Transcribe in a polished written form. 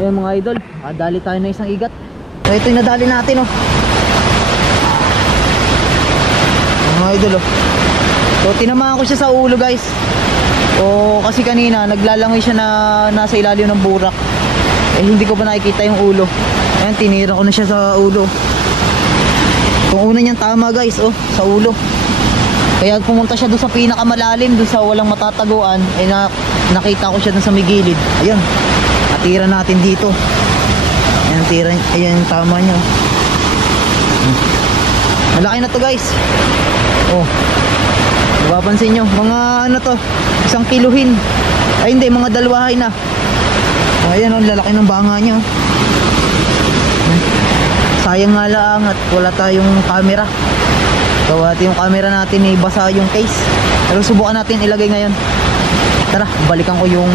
Ayan mga idol, dali tayo na isang igat. So ito yung nadali natin oh. Mga idol oh. So tinamaan ko siya sa ulo guys. O kasi kanina naglalangoy siya na nasa ilalim ng burak. Eh hindi ko pa nakikita yung ulo. Ayan, tinira ko na siya sa ulo. Yung una niyang tama guys oh, sa ulo. Kaya pumunta siya doon sa pinakamalalim, doon sa walang matataguan. Eh nakita ko siya doon sa may gilid. Ayun, natira natin dito. Ayan, tira, ayan yung tama niya. Malaki na to guys. Oh, mapapansin nyo, mga ano to, 1 kiluhin. Ay hindi, mga dalwahay na. Ayan oh, lalaki ng banga niya. Sayang nga lang at wala tayong camera. So at yung camera natin basa yung case. Pero subukan natin ilagay ngayon. Tara, balikan ko yung